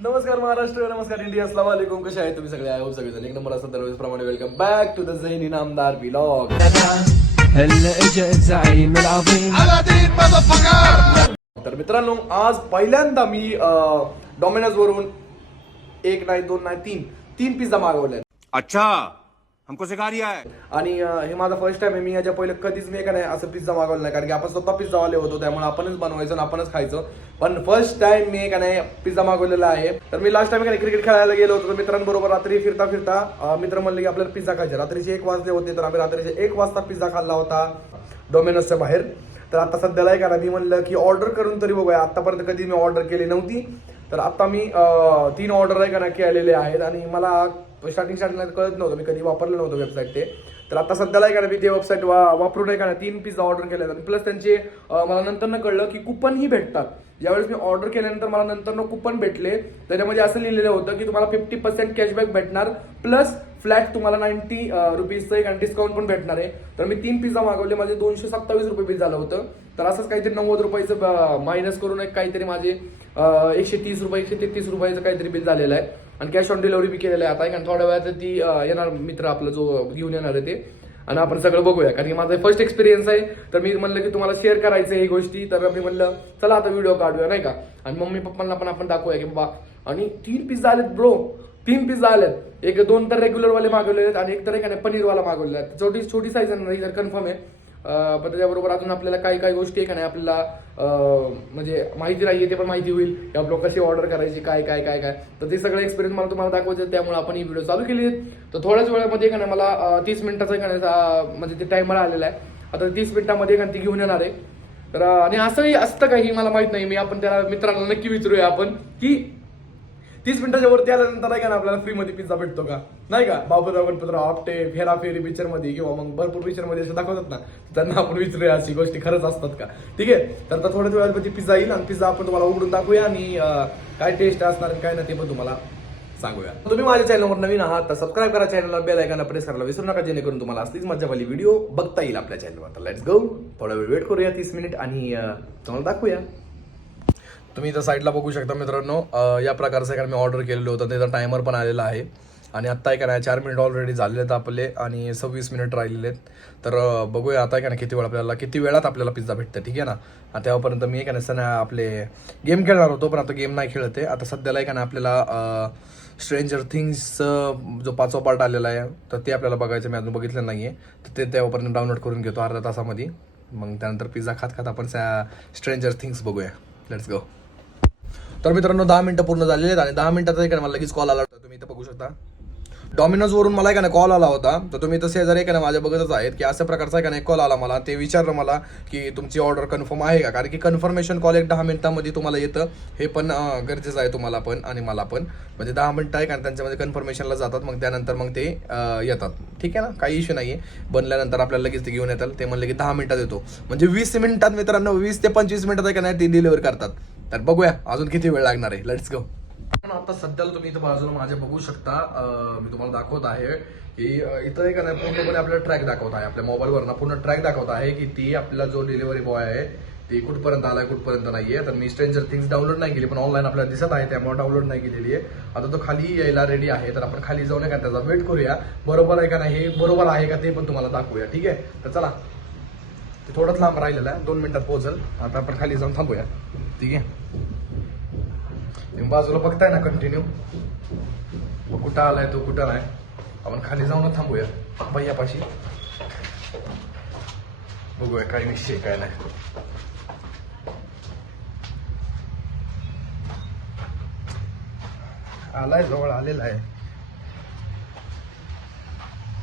नमस्कार महाराष्ट्र, नमस्कार इंडिया, अस्सलाम वालेकुम. कसे आहे तुम्ही सगळे? आय होप सगळेजण एक नंबर असतात दरवेळेस प्रमाणे. Welcome back to the Zain Inamdar vlog. هلا اجا الزعيم العظيم. तर मित्रांनो, आज पहिल्यांदा मी डॉमिनोज वरून एक नाही, दोन नाही, तीन पिझ्झा मागवले. अच्छा हमको सिखा रिया है. आणि हे माझा फर्स्ट टाइम आहे. मी याच्या पहिले कधीच मी का नाही असं पिझ्झा मागवलं नाही, कारण की आपण स्वतः पिझ्झावाले होतो, त्यामुळे आपणच बनवायचं आणि आपणच खायचं. पण फर्स्ट टाइम मी का नाही पिझ्झा मागवलेला आहे. तर मी लास्ट टाइम क्रिकेट खेळायला गेलो होतो, तर मित्रांबरोबर रात्री फिरता मित्र म्हणले की आपल्याला पिझ्झा खायचा. रात्रीचे 1 वाजले होते, तर आम्ही रात्रीचे 1 वाजता पिझ्झा खाल्ला होता डॉमिनोजच्या बाहेर. तर आता सध्याला का मी म्हणलं की ऑर्डर करून तरी बघूया. आतापर्यंत कधी मी ऑर्डर केली नव्हती, तर आता मी 3 ऑर्डर आहे का नाही केलेले आहेत. आणि मला स्टार्टिंगला कळत नव्हतं, मी कधी वापरलं नव्हतं वेबसाईट ते. तर आता सध्याला आहे का मी ते वेबसाईट वापरून आहे का ना 3 पिझ्झा ऑर्डर केले आहेत. प्लस त्यांचे मला नंतर कळलं की कुपनही भेटतात. ज्यावेळेस मी ऑर्डर केल्यानंतर मला नंतर कुपन भेटले, त्याच्यामध्ये असं लिहिलेलं होतं की तुम्हाला 50% कॅशबॅक भेटणार, प्लस फ्लॅट तुम्हाला 90 रुपीजचं एक डिस्काउंट पण भेटणार आहे. तर मी 3 पिझ्झा मागवले, माझे 227 रुपये बिल झालं होतं. तर असंच काहीतरी 90 रुपयाचं मायनस करून एक काहीतरी माझे 130 रुपये 133 रुपयाचं काहीतरी बिल झालेलं आहे. आणि कॅश ऑन डिलिव्हरी बी केलेलं आहे. आता कारण थोड्या वेळात ती येणार मित्र आपला जो घेऊन येणार आहे ते, आणि आपण सगळं बघूया. कारण की माझा फर्स्ट एक्सपिरियन्स आहे, तर मी म्हणलं की तुम्हाला शेअर करायचं ही गोष्टी. तर मी म्हणलं चला आता व्हिडिओ काढूया नाही का, आणि मम्मी पप्पांना पण आपण दाखवूया की बाबा. आणि 3 पिझ्झा आलेत ब्रो, 3 पिझ्झा आलेत. 2 तर रेग्युलर वाले मागवले आहेत आणि एक तर एक पनीरवाला मागवलेला आहे. छोटी साईज नाही, तर कन्फर्म आहे. पण त्याच्याबरोबर अजून आपल्याला काही गोष्टी आहे का नाही आपल्याला म्हणजे माहिती नाहीये, ते पण माहिती होईल की आपल्याला कशी ऑर्डर करायची, काय तर ते सगळं एक्सपिरियन्स मला तुम्हाला दाखवायचं. त्यामुळे आपण ही व्हिडिओ चालू केली. तर थोड्याच वेळामध्ये का नाही मला 30 मिनिटाचा म्हणजे ते टायमर आलेला आहे. आता 30 मिनिटामध्ये ती घेऊन येणार आहे. तर आणि असंही असतं काही मला माहित नाही. आपण त्याला मित्रांना नक्की विचारूया आपण की 30 मिनिटाच्या वरती आल्यानंतर नाही का ना आपल्याला फ्री मध्ये पिझ्झा भेटतो का, नाही का. बाबूराव गणपतराव आपटे, फेराफेरी पिक्चर मध्ये किंवा मग भरपूर पिक्चर मध्ये असं दाखवतात ना, त्यांना आपण विचारूया अशी गोष्टी खरंच असतात का. ठीक आहे. तर आता थोड्याच वेळामध्ये पिझ्झा येईल आणि पिझ्झा आपण तुम्हाला उघडून दाखवूया आणि काय टेस्ट असणार आणि काय ना ते पण तुम्हाला सांगूया. तुम्ही माझ्या चॅनलवर नवीन आहात तर सबस्क्राईब करा, चॅनलला बेल आयकॉन प्रेस करायला विसरू नका, जेणेकरून तुम्हाला असलीच मज्जावाली व्हिडिओ बघता येईल आपल्या चॅनलवर. तर लेट्स गो. थोडा वेळ वेट करूया, 30 मिनिट, आणि तुम्हाला दाखवूया. तुम्ही इथं साईडला बघू शकता मित्रांनो, या प्रकारचं काय मी ऑर्डर केलेलं होतं. त्याचा टायमर पण आलेला आहे. आणि आत्ता का नाही 4 मिनिट ऑलरेडी झालेले आहेत आपले आणि 26 मिनिट राहिलेले आहेत. तर बघूया आता का ना किती वेळात आपल्याला पिझ्झा भेटतं. ठीक आहे ना. आणि तेव्हापर्यंत मी का नाही आपले गेम खेळणार होतो, पण आता गेम नाही खेळत आहे. आता सध्याला का ना आपल्याला स्ट्रेंजर थिंग्सचं जो 5वा पार्ट आलेला आहे, तर ते आपल्याला बघायचं. मी अजून बघितलं नाही आहे, तर ते तेव्हापर्यंत डाउनलोड करून घेतो अर्ध्या तासामध्ये. मग त्यानंतर पिझ्झा खात आपण स्ट्रेंजर थिंग्स बघूया. Let's go. तर मित्रांनो 10 मिनिटं पूर्ण झालेले आहेत आणि 10 मिनिटाचा का मला लगेच कॉल आला होता. तुम्ही इथं बघू शकता डॉमिनोज वरून मला का नाही कॉल आला होता. तर तुम्ही इथं शेजारी का नाही माझ्या बघतच आहेत की अशा प्रकारचा का नाही कॉल आला मला. ते विचारलं मला की तुमची ऑर्डर कन्फर्म आहे का, कारण की कन्फर्मेशन कॉल एक 10 मिनिटांमध्ये तुम्हाला येतं. हे पण गरजेचं आहे तुम्हाला पण आणि मला पण. म्हणजे 10 मिनिटं आहे कारण त्यांच्यामध्ये कन्फर्मेशनला जातात, मग त्यानंतर मग ते येतात. ठीक आहे ना, काही इश्यू नाही आहे. बनल्यानंतर आपल्याला लगेच ते घेऊन येतात. ते म्हणले की 10 मिनिटात येतो, म्हणजे 20 मिनिटात मित्रांनो, 20 ते 25 मिनिटात आहे का नाही ते डिलिव्हर करतात. तर बघूया अजून किती वेळ लागणार आहे. Let's go. आता सध्याला तुम्ही इथं बाजूला माझ्या बघू शकता, मी तुम्हाला दाखवत आहे की इथं एक नाही पूर्णपणे आपल्याला ट्रॅक दाखवत आहे. आपल्या मोबाईलवर ना पूर्ण ट्रॅक दाखवत आहे की ती आपला जो डिलिव्हरी बॉय आहे ती कुठपर्यंत आलाय कुठपर्यंत नाहीये. तर मी स्ट्रेंजर थिंग्स डाउनलोड नाही केली, पण ऑनलाईन आपल्याला दिसत आहे, त्यामुळे डाउनलोड नाही केलेली आहे. आता तो खाली यायला रेडी आहे, तर आपण खाली जाऊन का त्याचा वेट करूया. बरोबर आहे का नाही, हे बरोबर आहे का ते पण तुम्हाला दाखवूया. ठीक आहे. तर चला, ते थोडंच लांब राहिलेलं आहे, 2 मिनिटात पोहोचल. आता आपण खाली जाऊन थांबूया. ठीक आहे. बाजूला बघताय ना कंटिन्यू, कुठं आलाय तो कुठं नाही. आपण खाली जाऊन थांबूया भैयापाशी, बघूया काय विषय काय नाही. आलाय, जवळ आलेला आहे.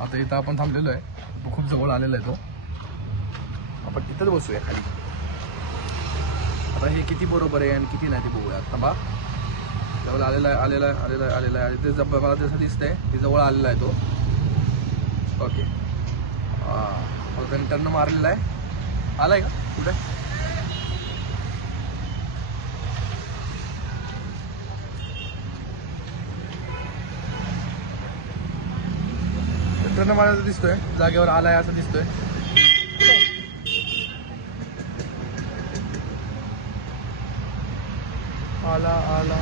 आता इथं आपण थांबलेलो आहे, खूप जवळ आलेला आहे तो. आपण तिथंच बसूया खाली. आता हे किती बरोबर आहे आणि किती नाही ते बघूया. आता बा जवळ आलेला आहे ते मला जसं दिसतंय ते जवळ आलेला आहे तो. ओके. त्यांनी टर्न मारलेला आहे. आलाय का कुठे? टर्न मारायला दिसतोय, जागेवर आलाय असं दिसतोय. आला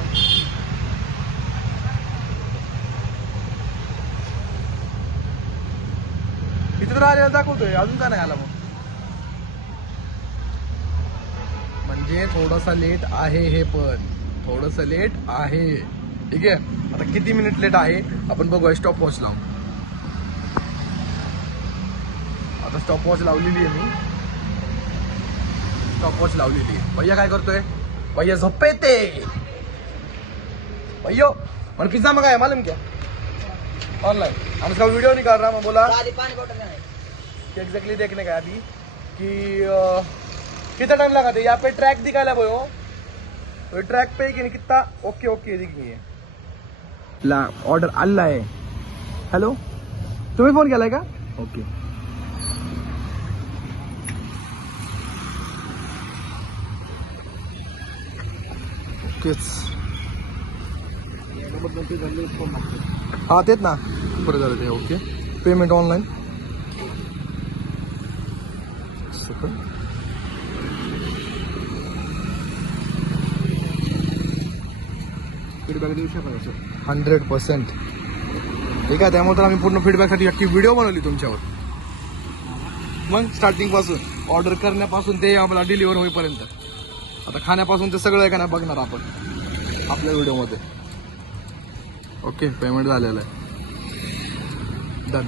किती तर आलेला दाखवतोय, अजून का नाही आला मग? म्हणजे थोडासा लेट आहे हे, पण थोडस लेट आहे. ठीक आहे, आता किती मिनिट लेट आहे आपण बघूया. स्टॉप वॉच लावून, आता स्टॉप वॉच लावलेली आहे मी. स्टॉप वॉच लावलेली आहे. भैया काय करतोय? भैया झोपेते. भैया मन पिज्जा मंगाया मालूम क्या? ऑनलाइन. हम उसका वीडियो नहीं कर रहा, मैं बोला एग्जैक्टली देखने का अभी कि कितना टाइम लगा था. यहाँ पे ट्रैक दिखाया वो, तो ट्रैक पे कि नहीं कितना ओके ओके दिखनी ला. ऑर्डर आला आहे. हॅलो, तुम्ही फोन केलाय का? ओके. ओकेच. हा तेच ना, बरं झालं ते. Okay, payment online. फीडबॅक देऊ शकतो 100%. ठीक आहे, त्यामुळे तर आम्ही पूर्ण फीडबॅकसाठी अख्खी व्हिडिओ बनवली तुमच्यावर. मग स्टार्टिंग पासून, ऑर्डर करण्यापासून ते आम्हाला डिलिव्हर होईपर्यंत, आता खाण्यापासून ते सगळं आहे का नाही बघणार आपण आपल्या व्हिडिओमध्ये. ओके, पेमेंट झालेलं आहे. डन.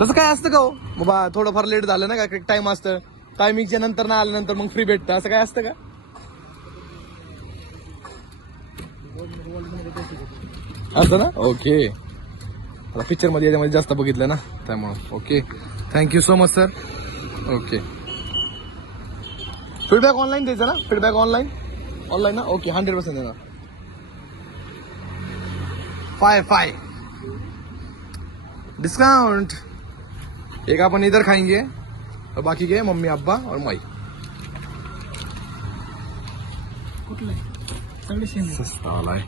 तसं काय असतं का हो बाबा, थोडंफार लेट झालं ना का टाइम असतं, टायमिंगच्या नंतर ना आल्यानंतर मग फ्री भेटतं, असं काय असतं का? असं ना. ओके, आता पिक्चर मध्ये याच्यामध्ये जास्त बघितलं ना त्यामुळं. Okay, thank you so much sir. Okay, feedback online द्यायचा ना? फीडबॅक ऑनलाईन ना. ओके, 100% देणार. 5 डिस्काउंट. एक अपन इधर खाएंगे और बाकी के मम्मी अब्बा और माई. सस्ता वाला है,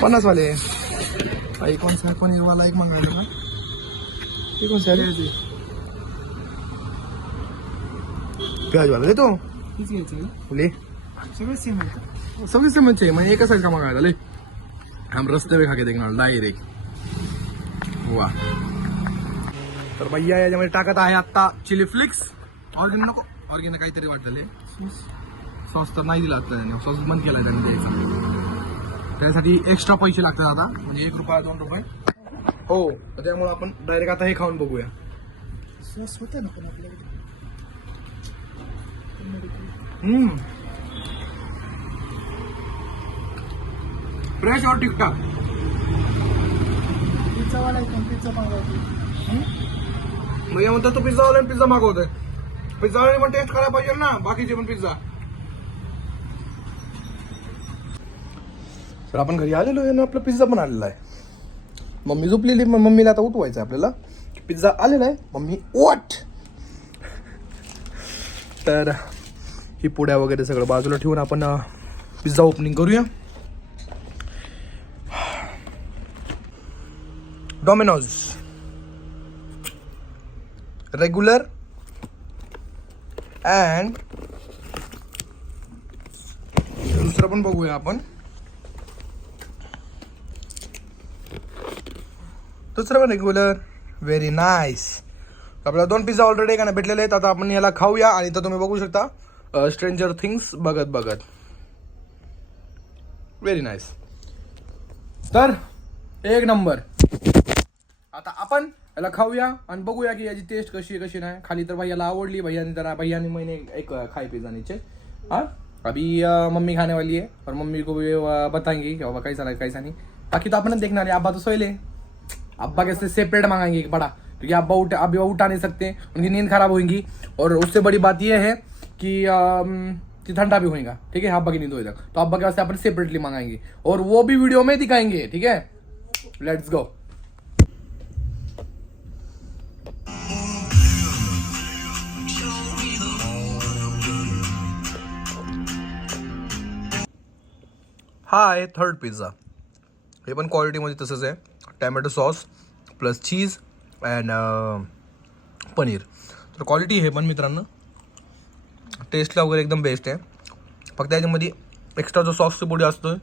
50 वाले. भाई कौन सा पनीर वाला एक मंगा ना, ये कौन सा है? प्याज वाला ले तो ले. सभी से चाहिए, मैं एक साइज का मंगाया ले. हम रस्ते में खा के देखना डायरेक्ट. वाह. तर भैया याच्यामध्ये टाकत आहे आता चिली फ्लिक्स. ऑर्गेन नको, ऑर्गेन काहीतरी वाटतं. सॉस तर नाही दिला आता त्याने, सॉस बंद केला त्याने द्यायचा. त्यासाठी एक्स्ट्रा पैसे लागतात आता, म्हणजे 1 रुपया 2 रुपये. हो, त्यामुळे आपण डायरेक्ट आता हे खाऊन बघूया. सॉस होतं ना पण आपल्याकडे. फ्रेश और टिकटाक. पिझ्झा वाला पिझ्झा मागवतो. भैया म्हणतो तो पिझ्झा वाला पिझ्झा मागवतोय. पिझ्झा वाला पण टेस्ट करायला पाहिजे ना, बाकीचे पण पिझ्झा. तर आपण घरी आलेलो आहे ना, आपला पिझ्झा पण आलेला आहे. मम्मी झोपलेली, मम्मीला आता उठवायचं आपल्याला. पिझ्झा आलेला आहे, मम्मी ओट. तर ही पुड्या वगैरे सगळं बाजूला ठेवून आपण पिझ्झा ओपनिंग करूया. डॉमिनोज रेग्युलर अँड दुसरं पण बघूया आपण. दुसरं पण रेग्युलर. Very nice. आपल्याला 2 पिझ्झा ऑलरेडी का नाही भेटलेले आहेत. आता आपण याला खाऊया. आणि तर तुम्ही बघू शकता स्ट्रेंजर थिंग्स बघत. Very nice. तर एक नंबर. आता आपण याला खाऊया आणि बघूया की याची टेस्ट कशी आहे कशी नाही. खाली तर भैयाला आवडली. भैयाने मैंने एक खाई पिज़्ज़ा नीचे. हाँ, अभी मम्मी खाने वाली है और मम्मी को भी बताएंगे कि बाबा कैसा लगा कैसा नहीं. बाकी तो अपन देखना है. अब्बा तो सोए ले. अब्बा कैसे सेपरेट मंगाएंगे एक बड़ा, क्योंकि अब्बा उठा नहीं सकते, उनकी नींद खराब होगी. और उससे बड़ी बात यह है कि ठंडा भी होगा. ठीक है, अब्बा की नींद होएगा तो अब्बा के वास्ते अपन सेपरेटली मंगाएंगे और वो भी वीडियो में दिखाएंगे. ठीक है, लेट्स गो. हा आहे थर्ड पिझ्झा. हे पण क्वालिटीमध्ये तसंच आहे. Tomato sauce plus cheese and paneer. तर क्वालिटी हे पण मित्रांनो टेस्टला वगैरे एकदम बेस्ट आहे. फक्त याच्यामध्ये एक्स्ट्रा जो सॉसची पुडी असतो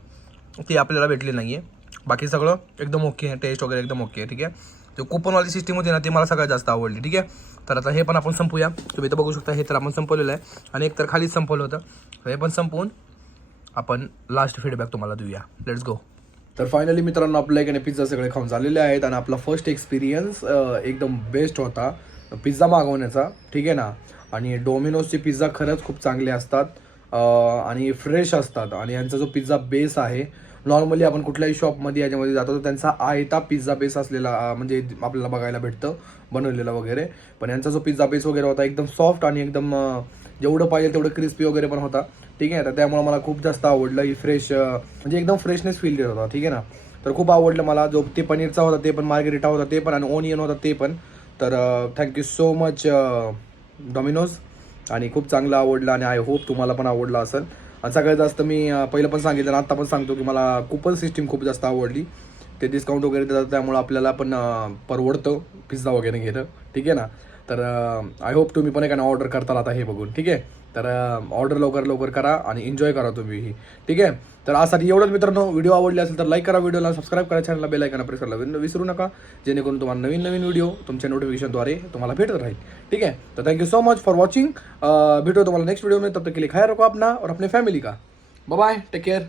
ती आपल्याला भेटली नाही आहे. बाकी सगळं एकदम ओके आहे, टेस्ट वगैरे एकदम ओके आहे. ठीक आहे, जो कुपनवाली सिस्टीम होती ना ती मला सगळ्यात जास्त आवडली. ठीक आहे, तर आता हे पण आपण संपूया. तुम्ही इथं बघू शकता, हे तर आपण संपवलेलं आहे आणि एक तर खालीच संपवलं होतं. तर हे पण संपवून आपण लास्ट फीडबॅक तुम्हाला देऊया. Let's go. तर फायनली मित्रांनो आपल्या इकडे पिझ्झा सगळे खाऊन झालेले आहेत आणि आपला फर्स्ट एक्सपिरियन्स एकदम बेस्ट होता पिझ्झा मागवण्याचा. ठीक आहे ना, आणि डोमिनोजचे पिझ्झा खरंच खूप चांगले असतात आणि फ्रेश असतात. आणि यांचा जो पिझ्झा बेस आहे, नॉर्मली आपण कुठल्याही शॉपमध्ये याच्यामध्ये जातो तर त्यांचा आयता पिझ्झा बेस असलेला म्हणजे आपल्याला बघायला भेटतं बनवलेला वगैरे. पण यांचा जो पिझ्झा बेस वगैरे होता एकदम सॉफ्ट आणि एकदम जेवढं पाहिजे तेवढं क्रिस्पी वगैरे पण होता. ठीक आहे, तर त्यामुळे मला खूप जास्त आवडलं. ही फ्रेश म्हणजे एकदम फ्रेशनेस फील देत होता. ठीक आहे ना, तर खूप आवडलं मला. जो ते पनीरचा होता ते पण, मार्गेरिटा होता ते पण, आणि ओनियन होता ते पण. तर थँक्यू सो मच डॉमिनोज, आणि खूप चांगलं आवडलं आणि आय होप तुम्हाला पण आवडलं असेल. आणि सगळ्यात जास्त मी पहिलं पण सांगितलं आणि आत्ता पण सांगतो की मला कुपन सिस्टीम खूप जास्त आवडली. ते डिस्काउंट वगैरे देतात त्यामुळे आपल्याला पण परवडतं पिझ्झा वगैरे घेणं. ठीक आहे ना, तर आय होप तुम्ही पण एका ऑर्डर करताल आता हे बघून. ठीक आहे, तर ऑर्डर लवकर करा आणि एन्जॉय करा तुम्हीही. ठीक आहे, तर आजसाठी एवढंच मित्रांनो. व्हिडिओ आवडले असेल तर लाईक करा, व्हिडिओला सबस्क्राईब करा, चॅनलला बेल आयकॉन प्रेस करायला विसरू नका, जेणेकरून तुम्हाला नवीन व्हिडिओ तुमच्या नोटिफिकेशनद्वारे तुम्हाला भेटत राहील. ठीक आहे, तर thank you so much for watching. भेटू तुम्हाला नेक्स्ट व्हिडिओ में, तब तक के लिए ख्याल रखो अपना और अपने फैमिली का. Bye bye, take care.